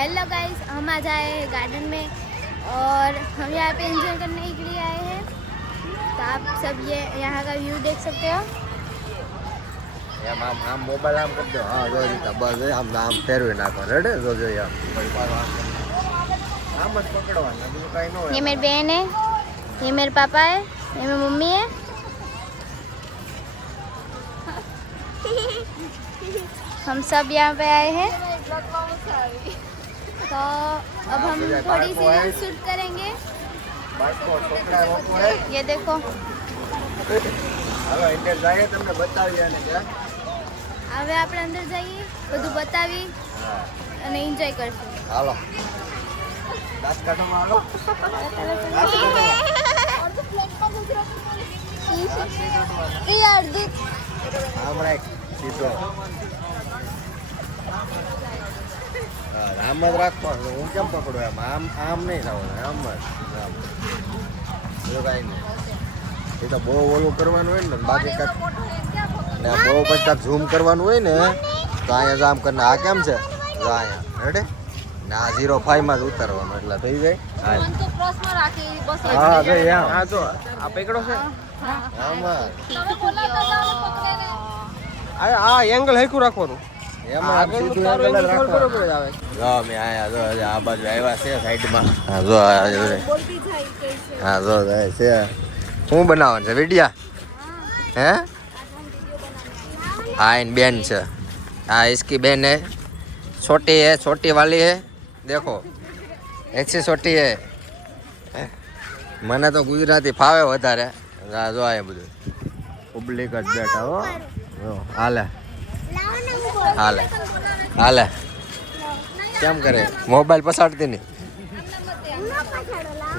Hello guys, हम आज आए हैं गार्डन में और हम यहाँ पे एंजॉय करने के लिए आए हैं। तो आप सब ये यहाँ का व्यू देख सकते हो। આમ મોબાઈલ આમ કરી દો. હા જો રીતા બસ આમ આમ ફેરવી નાખો. રેડે જો જો આમ આમ જ પકડવાના, બીજું કાંઈ ન હોય. ये मेरी बहन है, ये मेरे पापा है, ये मेरी मम्मी है। हम सब यहाँ पे आए हैं। तो अब हम थोड़ी सी रील शूट करेंगे। ये देखो, હવે અંદર જાય તમને બતાવીએ અને ત્યાં હવે આપણે અંદર જઈએ, બધું બતાવી અને એન્જોય કરશું. હાલો દાંત કાઢવામાં હાલો. આમ રાખ સીધો. આમ જ રાખવાનું. હું કેમ પકડું એમ? આમ આમ નહીં થવાનું, આમ જ આમ. બીજું કાંઈ નહીં. એ તો બહુ ઓલું કરવાનું હોય ને બાકી ને બહુ પછી ઝૂમ કરવાનું હોય ને તો અહીંયા આમ કરીને આ કેમ છે જો અહીંયા રેડે ને આ 05 માં જ ઉતારવાનું એટલે થઈ જાય. હા જો આ જો આ પકડો છે આમાં આ એંગલ હેકું રાખવાનું એમાં સીધું એંગલ જ રાખવાનું. જો મે આયા જો આ બાજુ આવ્યા છે સાઈડમાં. હા જો હા જો છે. શું બનાવવાનું છે? વિડિયા હે? हाँ इन बहन से हाँ इसकी बहन है, छोटी है, छोटी वाली है. देखो ऐसी छोटी है. મને તો ગુજરાતી ફાવે વધારે. જો આ બધું પબ્લિક જ બેઠા હો. જો હાલે હાલે હાલે કેમ કરે? મોબાઈલ પસાડતી નહીં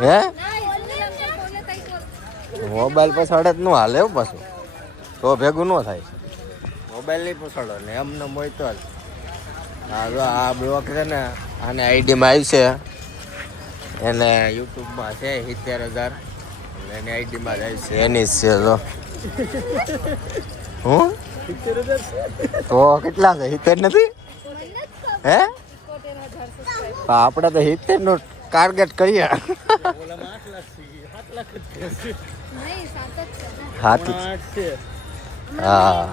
હે? મોબાઈલ પસાડે જ ન હાલે એવું પાછું તો ભેગું ન થાય. મોબાઈલ નહીં પસાડો ને એમને મોઈતો જ. હા જો આ બ્લોક છે ને આને આઈડીમાં આવી છે, એને યુટ્યુબમાં છે 70,000 એની આઈડીમાં જ આવી છે, એની જ છે. જો હું તો કેટલા છે? 70 નથી હે? આપણે તો 70 નો ટાર્ગેટ કરીએ. 7 હા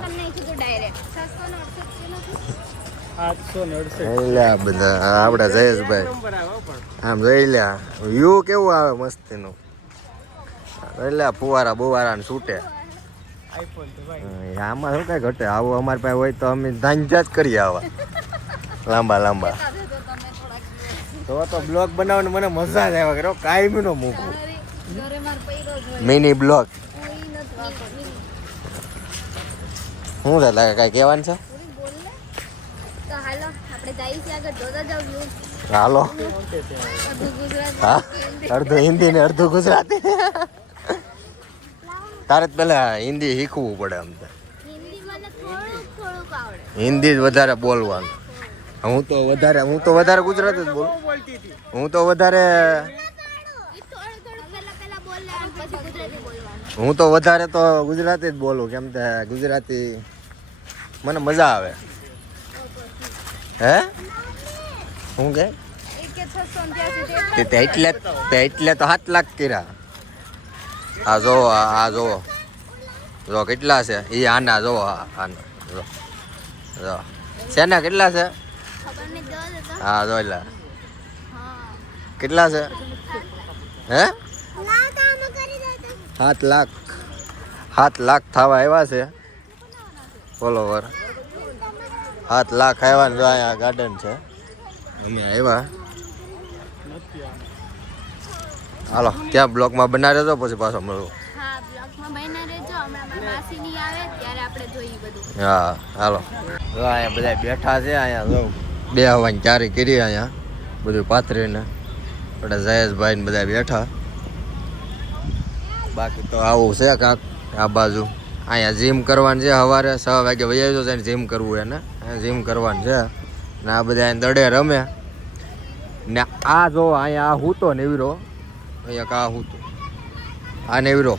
બધા આપડા જયેશભાઈ આમ જોઈ લે વ્યૂ કેવું આવે મસ્તી નું. એટલે ફુવારા બુવારા ને છૂટે આમાં શું કઈ ઘટે. આવું અમારી પાસે હોય તો અમે ધાંજા જ કરીએ આવા લાંબા લાંબા. તો બ્લોગ બનાવવાની મને મજા જ આવ્યા કરો. કાંઈ નો મૂકવું મિની બ્લોગ. શું છે લાગે કાંઈ કહેવાનું છે? હાલો હા અડધું હિન્દી ને અડધું ગુજરાતી. તારે જ પેલા હિન્દી શીખવું પડે. આમ તો હિન્દી જ વધારે બોલવાનું. હું તો વધારે ગુજરાતી જ બોલું. હું તો વધારે તો ગુજરાતી જ બોલું. કેમ કે ગુજરાતી મને મજા આવે. હે શું કે એટલે તો 7 લાખ કર્યા. આ જોવો જો કેટલા છે એ આના જોવો. આના જો શેના કેટલા છે? હા જો એટલે કેટલા છે? હે 7 લાખ થવા આવ્યા છે ફોલોવર. 7 લાખ આવ્યા ને જો અહીંયા ગાર્ડન છે. અમે આવ્યા. હાલો ત્યાં બ્લોકમાં બના રહેજો પછી પાછો મળવું. હા હાલો જો અહીંયા બધા બેઠા છે. અહીંયા જો બે હવાની ચારી કરી અહીંયા બધું પાથરીને આપણે જયેશભાઈ ને બધા બેઠા. બાકી તો આવું છે કાંક આ બાજુ. અહીંયા જીમ કરવાનું છે. સવારે 6 વાગે વહી આવજો છે જીમ કરવું એને. જીમ કરવાનું છે ને આ બધા દડે રમે ને. આ જો અહીંયા આ હૂતો નેવીરો. અહીંયા કા હૂતો આ નેવીરો.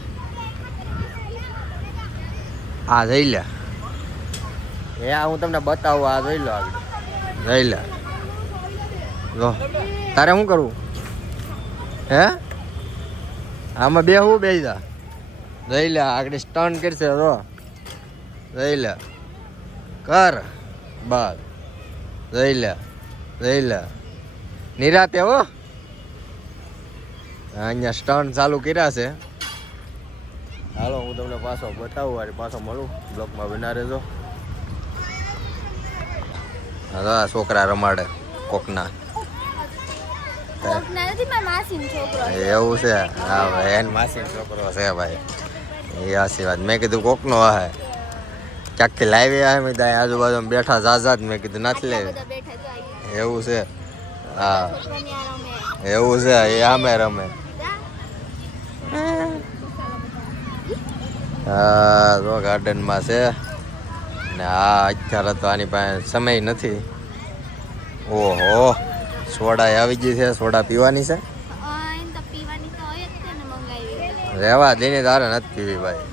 આ જઈ લે એ આ હું તમને બતાવું. આ જોઈ લો આગળ જઈ લે જો તારે શું કરવું હે આમાં બેહવું બેસી જા જઈ લે આગળ સ્ટન કરશે જો જઈ લે કર બસ જઈ લે નિરાતે હો અહીંયા સ્ટન ચાલુ કર્યા છે હાલો હું તમને પાછો બતાવું અને પાછો મળું બ્લોકમાં બના રહેજો હા છોકરા રમાડે કોકના એવું છે હા ભાઈ એને માસીનો છોકરો છે ભાઈ એ આશીર્વાદ મેં કીધું કોકનો હે ક્યાંકથી લાવી આવે મેં ત્યાં આજુબાજુ બેઠા જાજાત મેં કીધું નથી લેવી એવું છે હા એવું છે એ આમે રમે હા જો ગાર્ડનમાં છે ને આ અત્યારે તો આની પાસે સમય નથી ઓહો સોડા આવી ગઈ છે સોડા પીવાની છે રેવા દઈને તારે નથી પીવી ભાઈ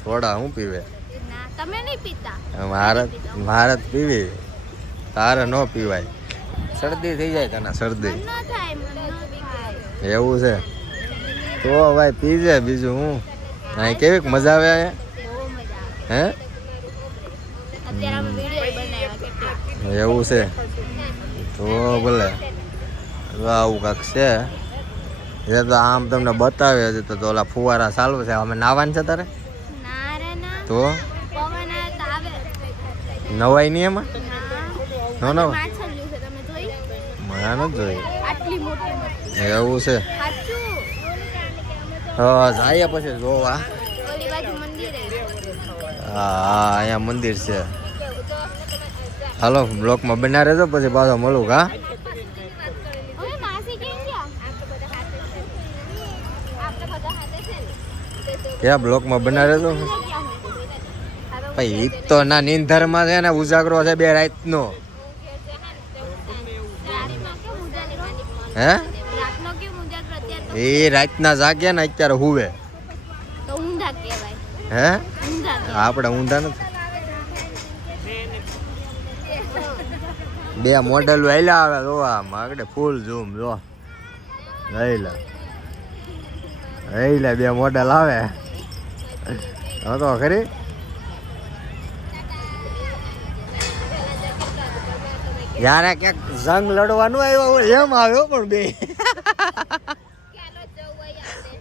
સોડા હું પીવે મારે પીવી તારે ન પીવાય શરદી થઈ જાય તને શરદી એવું છે તો ભાઈ પીજે બીજું હું અહીં કેવીક મજા આવે હે એવું છે તો ભલે આવું કાંક છે એ તો આમ તમને બતાવે છે તો ઓલા ફુવારા ચાલુ છે અમે નાવાનું છે તારે તો નવાય નહીં એમાં નો નવા મને નથી જોઈ એવું છે હા જાય પછી જોવા હા અહીંયા મંદિર છે હાલો બ્લોકમાં બના રહેજો પછી પાછો મળું કા ક્યાં બ્લોકમાં બના રહેજો ભાઈ ઈ તો ના નીંદરમાં છે ને ઉજાગરો છે બે રાતનો હે એ રાતના જાગે ને અત્યારે હુવે હે આપણે ઊંધા નથી બે મોડેલ વહેલા આવે જોવા આગળ ફૂલ ઝૂમ જો લઈ લે બે મોડેલ આવે તો ખરી યારે ક્યાંક જંગ લડવાનું આવ્યો એમ આવ્યો પણ બે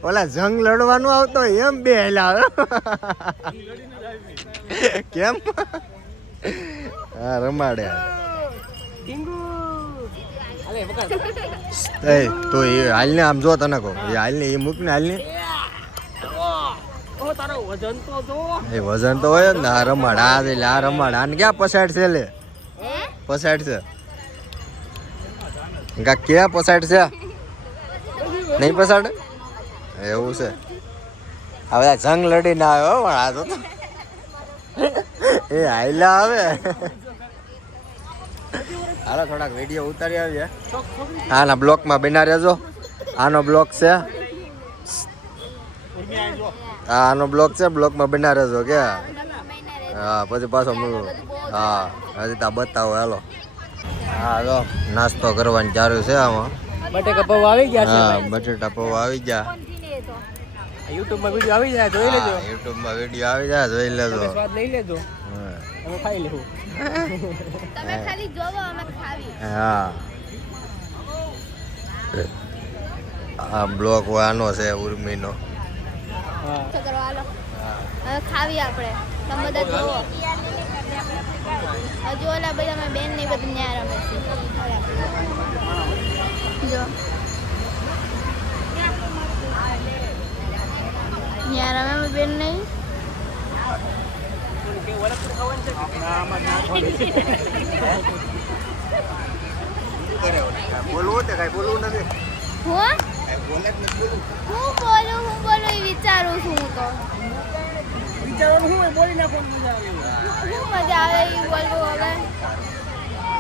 ઓલા જંગ લડવાનું આવતો એમ બે હેલા આવ્યો કેમ હા રમાડે તો એ હાલ ને આમ જો તને કહું એ હાલ ને એ મૂક ને હાલ ને એ વજન તો હોય જ ને આ રમાડ આ રમાડ આને ક્યાં પસાડ છે લે પસાડ છે ક્યાં પસાડ છે નહીં પસાડ એવું છે હવે જંગ લડી ના આવ્યો પણ આ તો એ હાઈલા આવે હાલો થોડાક વિડીયો ઉતારી આવીએ આના બ્લોકમાં બના રહેજો આનો બ્લોક છે આનો બ્લોક છે બ્લોકમાં બના રહેજો કે હા પછી પાછો મળું હા હજી તા બતાવો હાલો હા જો નાસ્તો કરવાની ચાલુ છે આમાં બટેકા પૌવા આવી ગયા છે હા બટેટા પૌવા આવી ગયા યુટ્યુબમાં વિડિયો આવી જાય જોઈ લેજો યુટ્યુબમાં વિડિયો આવી જાય જોઈ લેજો સ્વાદ લઈ લેજો અમે ખાઈ લેવું તમે ખાલી જોવો અમે ખાવી હા આ બ્લોક વાનો છે ઉર્મીનો હા તો કરો હાલો હવે ખાવી આપણે તમે બધા જોવો હજુ ઓલા બધા મારી બેન ને બધું ન્યા રમે છે જો ન્યા રમે મારી બેન નહીં બોલવું તે કઈ બોલવું નથી હું બોલે જ નથી બોલવું હું બોલું એ વિચારું છું હું તો વિચારવાનું હું બોલી નાખવાનું મજા આવે શું મજા આવે એ બોલવું હવે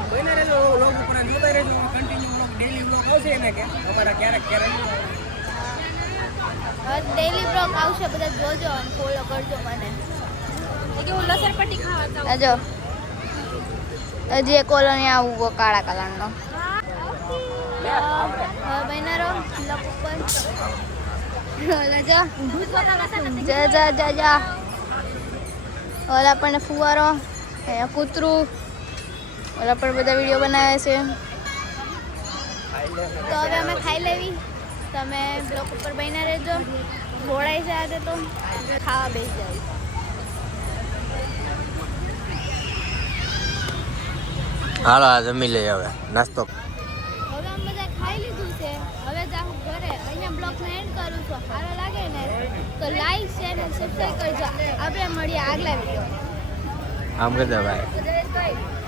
કોઈને રહેજો વ્લોગ ઉપર જોતા રહેજો કન્ટિન્યુ વ્લોગ ડેલી વ્લોગ આવશે એને કે અમારા ક્યારેક ડેલી બ્લોગ આવશે બધા જોજો અને ફોલો કરજો મને કે હું લસણપટ્ટી ખાવા જાઉં જો હજી એક કોલોની આવું કાળા કલરનો બના રહો બ્લોક ઉપર જા જા જા જા ઓલા પણ ફુવારો અહીંયા કૂતરું ઓલા પણ બધા વિડીયો બનાવે છે તો હવે અમે ખાઈ લેવી તમે બ્લોક ઉપર બન્યા રહેજો ઘોડાઈ છે આજે તો ખાવા બેસી જાય હાલો આ જમી લઈએ હવે નાસ્તો હવે અમે બધા ખાઈ લીધું છે હવે જાઉં ઘરે અહીંયા બ્લોગને એન્ડ કરું છું સારો લાગે ને તો લાઈક શેર અને સબસ્ક્રાઈબ કરજો આપણે મળીએ આગલા વિડીયો આમ કરતા ભાઈ